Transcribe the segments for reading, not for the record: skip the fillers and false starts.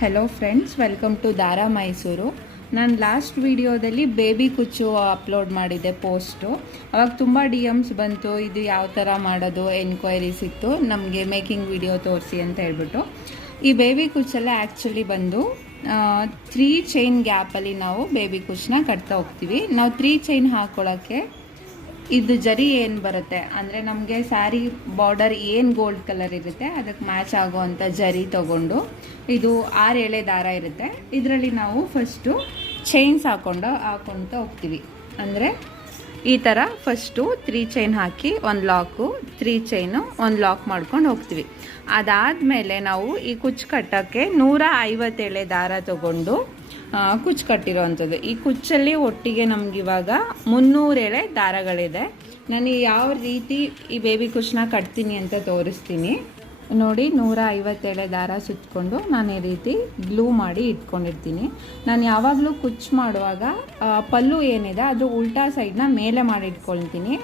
Hello friends, welcome to ದಾರಾ ಮೈಸೂರು. ನಾನು last ವಿಡಿಯೋದಲ್ಲಿ ಬೇಬಿ ಕುಚ್ಚು ಅಪ್ಲೋಡ್ ಮಾಡಿದ್ದೆ ಪೋಸ್ಟು. ಅವಾಗ ತುಂಬ DMs ಬಂತು, ಇದು ಯಾವ ಥರ ಮಾಡೋದು ಎನ್ಕ್ವೈರೀಸ್ ಇತ್ತು, ನಮಗೆ ಮೇಕಿಂಗ್ ವಿಡಿಯೋ ತೋರಿಸಿ ಅಂತ ಹೇಳ್ಬಿಟ್ಟು. ಈ ಬೇಬಿ ಕುಚ್ಚೆಲ್ಲ ಆ್ಯಕ್ಚುಲಿ ಬಂದು 3 ಚೈನ್ ಗ್ಯಾಪಲ್ಲಿ ನಾವು ಬೇಬಿ ಕುಚ್ಚನ್ನ ಕಟ್ತಾ ಹೋಗ್ತೀವಿ. ನಾವು 3 ಚೈನ್ ಹಾಕ್ಕೊಳ್ಳೋಕ್ಕೆ ಇದು ಜರಿ ಏನು ಬರುತ್ತೆ ಅಂದರೆ ನಮಗೆ ಸ್ಯಾರಿ ಬಾರ್ಡರ್ ಏನು ಗೋಲ್ಡ್ ಕಲರ್ ಇರುತ್ತೆ ಅದಕ್ಕೆ ಮ್ಯಾಚ್ ಆಗೋವಂಥ ಜರಿ ತಗೊಂಡು, ಇದು 6 ಎಳೆ ದಾರ ಇರುತ್ತೆ. ಇದರಲ್ಲಿ ನಾವು ಫಸ್ಟು ಚೈನ್ಸ್ ಹಾಕ್ಕೊಳ್ತಾ ಹೋಗ್ತೀವಿ. ಅಂದರೆ ಈ ಥರ ಫಸ್ಟು 3 ಚೈನ್ ಹಾಕಿ ಒಂದು ಲಾಕು, 3 ಚೈನು ಒಂದು ಲಾಕ್ ಮಾಡ್ಕೊಂಡು ಹೋಗ್ತೀವಿ. ಅದಾದಮೇಲೆ ನಾವು ಈ ಕುಚ್ಚು ಕಟ್ಟೋಕ್ಕೆ 150 ಎಳೆ ದಾರ ತಗೊಂಡು ಕುಚ್ಚು ಕಟ್ಟಿರೋವಂಥದ್ದು. ಈ ಕುಚ್ಚಲ್ಲಿ ಒಟ್ಟಿಗೆ ನಮಗಿವಾಗ 300 ಎಳೆ ದಾರಗಳಿದೆ. ನಾನು ಯಾವ ರೀತಿ ಈ ಬೇಬಿ ಕುಚ್ಚನ್ನ ಕಟ್ತೀನಿ ಅಂತ ತೋರಿಸ್ತೀನಿ ನೋಡಿ. 150 ಎಳೆ ದಾರ ಸುತ್ತಕೊಂಡು ನಾನು ಈ ರೀತಿ ಗ್ಲೂ ಮಾಡಿ ಇಟ್ಕೊಂಡಿರ್ತೀನಿ. ನಾನು ಯಾವಾಗಲೂ ಕುಚ್ಚು ಮಾಡುವಾಗ ಪಲ್ಲು ಏನಿದೆ ಅದು ಉಲ್ಟಾ ಸೈಡ್ನ ಮೇಲೆ ಮಾಡಿ ಇಟ್ಕೊಳ್ತೀನಿ.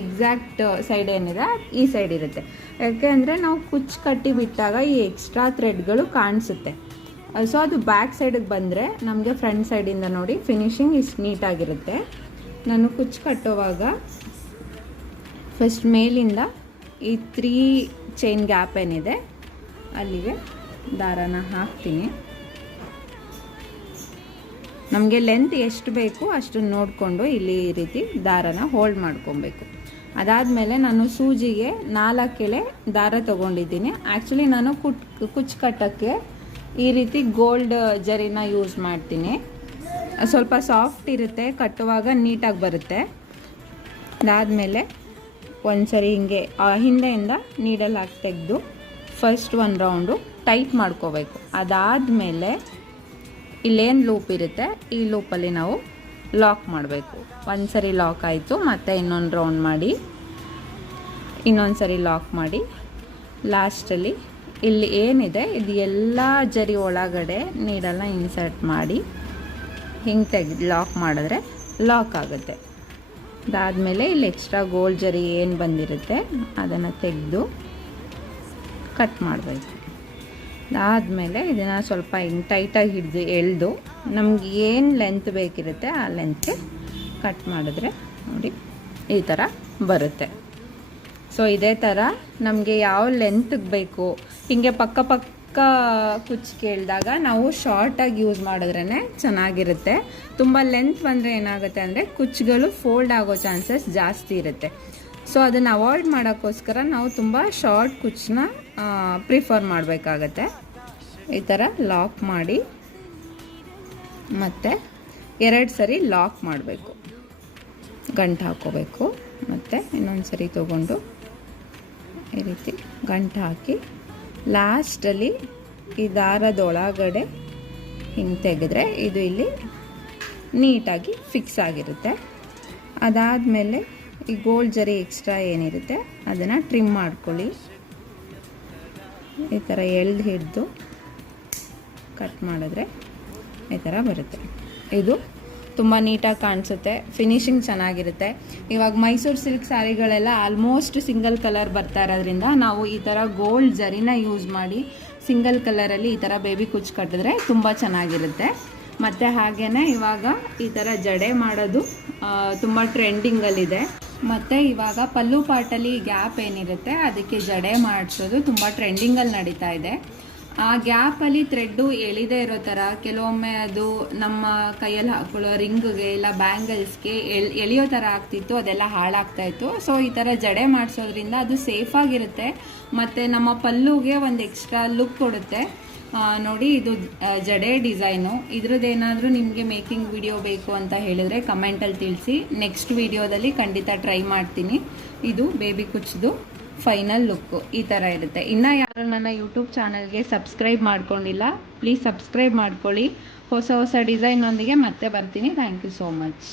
ಎಕ್ಸಾಕ್ಟ್ ಸೈಡ್ ಏನಿದೆ ಈ ಸೈಡ್ ಇರುತ್ತೆ. ಯಾಕೆಂದರೆ ನಾವು ಕುಚ್ಚು ಕಟ್ಟಿ ಬಿಟ್ಟಾಗ ಈ ಎಕ್ಸ್ಟ್ರಾ ಥ್ರೆಡ್ಗಳು ಕಾಣಿಸುತ್ತೆ. ಸೊ ಅದು ಬ್ಯಾಕ್ ಸೈಡಿಗೆ ಬಂದರೆ ನಮಗೆ ಫ್ರಂಟ್ ಸೈಡಿಂದ ನೋಡಿ ಫಿನಿಶಿಂಗ್ ಇಷ್ಟು ನೀಟಾಗಿರುತ್ತೆ. ನಾನು ಕುಚ್ಚು ಕಟ್ಟೋವಾಗ ಫಸ್ಟ್ ಮೇಲಿಂದ ಈ 3 ಚೈನ್ ಗ್ಯಾಪ್ ಏನಿದೆ ಅಲ್ಲಿಗೆ ದಾರಾನ ಹಾಕ್ತೀನಿ. ನಮಗೆ ಲೆಂತ್ ಎಷ್ಟು ಬೇಕು ಅಷ್ಟನ್ನು ನೋಡಿಕೊಂಡು ಇಲ್ಲಿ ಈ ರೀತಿ ದಾರಾನ ಹೋಲ್ಡ್ ಮಾಡ್ಕೊಬೇಕು. ಅದಾದಮೇಲೆ ನಾನು ಸೂಜಿಗೆ 4 ಎಳೆ ದಾರ ತೊಗೊಂಡಿದ್ದೀನಿ. ಆ್ಯಕ್ಚುಲಿ ನಾನು ಕುಚ್ಚು ಕಟ್ಟೋಕ್ಕೆ ಈ ರೀತಿ ಗೋಲ್ಡ್ ಜರಿನ ಯೂಸ್ ಮಾಡ್ತೀನಿ. ಸ್ವಲ್ಪ ಸಾಫ್ಟ್ ಇರುತ್ತೆ, ಕಟ್ಟುವಾಗ ನೀಟಾಗಿ ಬರುತ್ತೆ. ಅದಾದಮೇಲೆ ಒಂದ್ಸರಿ ಹಿಂಗೆ ಹಿಂದೆಯಿಂದ ನೀಡಲ್ ಹಾಕಿ ತೆಗೆದು ಫಸ್ಟ್ ಒಂದು ರೌಂಡು ಟೈಟ್ ಮಾಡ್ಕೋಬೇಕು. ಅದಾದಮೇಲೆ ಇಲ್ಲೇನು ಲೂಪ್ ಇರುತ್ತೆ ಈ ಲೂಪಲ್ಲಿ ನಾವು ಲಾಕ್ ಮಾಡಬೇಕು. ಒಂದು ಸರಿ ಲಾಕ್ ಆಯಿತು, ಮತ್ತು ಇನ್ನೊಂದು ರೌಂಡ್ ಮಾಡಿ ಇನ್ನೊಂದು ಸರಿ ಲಾಕ್ ಮಾಡಿ ಲಾಸ್ಟಲ್ಲಿ ಇಲ್ಲಿ ಏನಿದೆ ಇದು ಎಲ್ಲ ಜರಿ ಒಳಗಡೆ ನೀಡಲ್ನ ಇನ್ಸರ್ಟ್ ಮಾಡಿ ಹಿಂಗೆ ತೆಗೆದು ಲಾಕ್ ಮಾಡಿದ್ರೆ ಲಾಕ್ ಆಗುತ್ತೆ. ಅದಾದಮೇಲೆ ಇಲ್ಲಿ ಎಕ್ಸ್ಟ್ರಾ ಗೋಲ್ಡ್ ಜರಿ ಏನು ಬಂದಿರುತ್ತೆ ಅದನ್ನು ತೆಗೆದು ಕಟ್ ಮಾಡಬೇಕು. ಅದಾದಮೇಲೆ ಇದನ್ನು ಸ್ವಲ್ಪ ಹಿಂಗೆ ಟೈಟಾಗಿ ಎಳೆದು ನಮ್ಗೆ ಏನು ಲೆಂತ್ ಬೇಕಿರುತ್ತೆ ಆ ಲೆಂತ್ಗೆ ಕಟ್ ಮಾಡಿದ್ರೆ ನೋಡಿ ಈ ಥರ ಬರುತ್ತೆ. ಸೊ ಇದೇ ಥರ ನಮಗೆ ಯಾವ ಲೆಂತ್ಗೆ ಬೇಕು ಹೀಗೆ ಪಕ್ಕ ಕುಚ್ಚು ಕೇಳಿದಾಗ ನಾವು ಶಾರ್ಟಾಗಿ ಯೂಸ್ ಮಾಡಿದ್ರೇ ಚೆನ್ನಾಗಿರುತ್ತೆ. ತುಂಬ ಲೆಂತ್ ಬಂದರೆ ಏನಾಗುತ್ತೆ ಅಂದರೆ ಕುಚ್ಚುಗಳು ಫೋಲ್ಡ್ ಆಗೋ ಚಾನ್ಸಸ್ ಜಾಸ್ತಿ ಇರುತ್ತೆ. ಸೊ ಅದನ್ನು ಅವಾಯ್ಡ್ ಮಾಡೋಕ್ಕೋಸ್ಕರ ನಾವು ತುಂಬ ಶಾರ್ಟ್ ಕುಚ್ಚನ್ನ ಪ್ರಿಫರ್ ಮಾಡಬೇಕಾಗತ್ತೆ. ಈ ಥರ ಲಾಕ್ ಮಾಡಿ ಮತ್ತು 2 ಸರಿ ಲಾಕ್ ಮಾಡಬೇಕು, ಗಂಟು ಹಾಕ್ಕೋಬೇಕು. ಮತ್ತು ಇನ್ನೊಂದು ಸರಿ ತೊಗೊಂಡು ಈ ರೀತಿ ಗಂಟು ಹಾಕಿ ಲಾಸ್ಟಲ್ಲಿ ಈ ದಾರದೊಳಗಡೆ ಹಿಂಗೆ ತೆಗೆದ್ರೆ ಇದು ಇಲ್ಲಿ ನೀಟಾಗಿ ಫಿಕ್ಸ್ ಆಗಿರುತ್ತೆ. ಅದಾದಮೇಲೆ ಈ ಗೋಲ್ಡ್ ಜರಿ ಎಕ್ಸ್ಟ್ರಾ ಏನಿರುತ್ತೆ ಅದನ್ನು ಟ್ರಿಮ್ ಮಾಡ್ಕೊಳ್ಳಿ. ಈ ಥರ ಎಳ್ದು ಹಿಡಿದು ಕಟ್ ಮಾಡಿದ್ರೆ ಈ ಥರ ಬರುತ್ತೆ. ಇದು ತುಂಬ ನೀಟಾಗಿ ಕಾಣಿಸುತ್ತೆ, ಫಿನಿಶಿಂಗ್ ಚೆನ್ನಾಗಿರುತ್ತೆ. ಇವಾಗ ಮೈಸೂರು ಸಿಲ್ಕ್ ಸ್ಯಾರಿಗಳೆಲ್ಲ ಆಲ್ಮೋಸ್ಟ್ ಸಿಂಗಲ್ ಕಲರ್ ಬರ್ತಾ ಇರೋದ್ರಿಂದ ನಾವು ಈ ಥರ ಗೋಲ್ಡ್ ಜರಿನ ಯೂಸ್ ಮಾಡಿ ಸಿಂಗಲ್ ಕಲರಲ್ಲಿ ಈ ಥರ ಬೇಬಿ ಕುಚ್ಚು ಕಟ್ಟಿದ್ರೆ ತುಂಬ ಚೆನ್ನಾಗಿರುತ್ತೆ. ಮತ್ತು ಹಾಗೆಯೇ ಇವಾಗ ಈ ಥರ ಜಡೆ ಮಾಡೋದು ತುಂಬ ಟ್ರೆಂಡಿಂಗಲ್ಲಿದೆ. ಮತ್ತು ಇವಾಗ ಪಲ್ಲು ಪಾಟಲ್ಲಿ ಗ್ಯಾಪ್ ಏನಿರುತ್ತೆ ಅದಕ್ಕೆ ಜಡೆ ಮಾಡಿಸೋದು ತುಂಬ ಟ್ರೆಂಡಿಂಗಲ್ಲಿ ನಡೀತಾ ಇದೆ. ಆ ಗ್ಯಾಪಲ್ಲಿ ಥ್ರೆಡ್ಡು ಎಳಿದೇ ಇರೋ ಥರ ಕೆಲವೊಮ್ಮೆ ಅದು ನಮ್ಮ ಕೈಯಲ್ಲಿ ಹಾಕೊಳ್ಳೋ ರಿಂಗ್ಗೆ ಇಲ್ಲ ಬ್ಯಾಂಗಲ್ಸ್ಗೆ ಎಳೆಯೋ ಥರ ಆಗ್ತಿತ್ತು, ಅದೆಲ್ಲ ಹಾಳಾಗ್ತಾಯಿತ್ತು. ಸೊ ಈ ಥರ ಜಡೆ ಮಾಡಿಸೋದ್ರಿಂದ ಅದು ಸೇಫಾಗಿರುತ್ತೆ ಮತ್ತು ನಮ್ಮ ಪಲ್ಲುಗೆ ಒಂದು ಎಕ್ಸ್ಟ್ರಾ ಲುಕ್ ಕೊಡುತ್ತೆ. ನೋಡಿ ಇದು ಜಡೆ ಡಿಸೈನು. ಇದ್ರದ್ದೇನಾದರೂ ನಿಮಗೆ ಮೇಕಿಂಗ್ ವಿಡಿಯೋ ಬೇಕು ಅಂತ ಹೇಳಿದ್ರೆ ಕಮೆಂಟಲ್ಲಿ ತಿಳಿಸಿ. ನೆಕ್ಸ್ಟ್ ವಿಡಿಯೋದಲ್ಲಿ ಖಂಡಿತ ಟ್ರೈ ಮಾಡ್ತೀನಿ. ಇದು ಬೇಬಿ ಕುಚ್ಚದು ಫೈನಲ್ ಲುಕ್ಕು ಈ ಥರ ಇರುತ್ತೆ. ಇನ್ನೂ ಯಾರು ನನ್ನ ಯೂಟ್ಯೂಬ್ ಚಾನಲ್ಗೆ ಸಬ್ಸ್ಕ್ರೈಬ್ ಮಾಡ್ಕೊಂಡಿಲ್ಲ ಪ್ಲೀಸ್ ಸಬ್ಸ್ಕ್ರೈಬ್ ಮಾಡ್ಕೊಳ್ಳಿ. ಹೊಸ ಡಿಸೈನ್ನೊಂದಿಗೆ ಮತ್ತೆ ಬರ್ತೀನಿ. Thank you so much.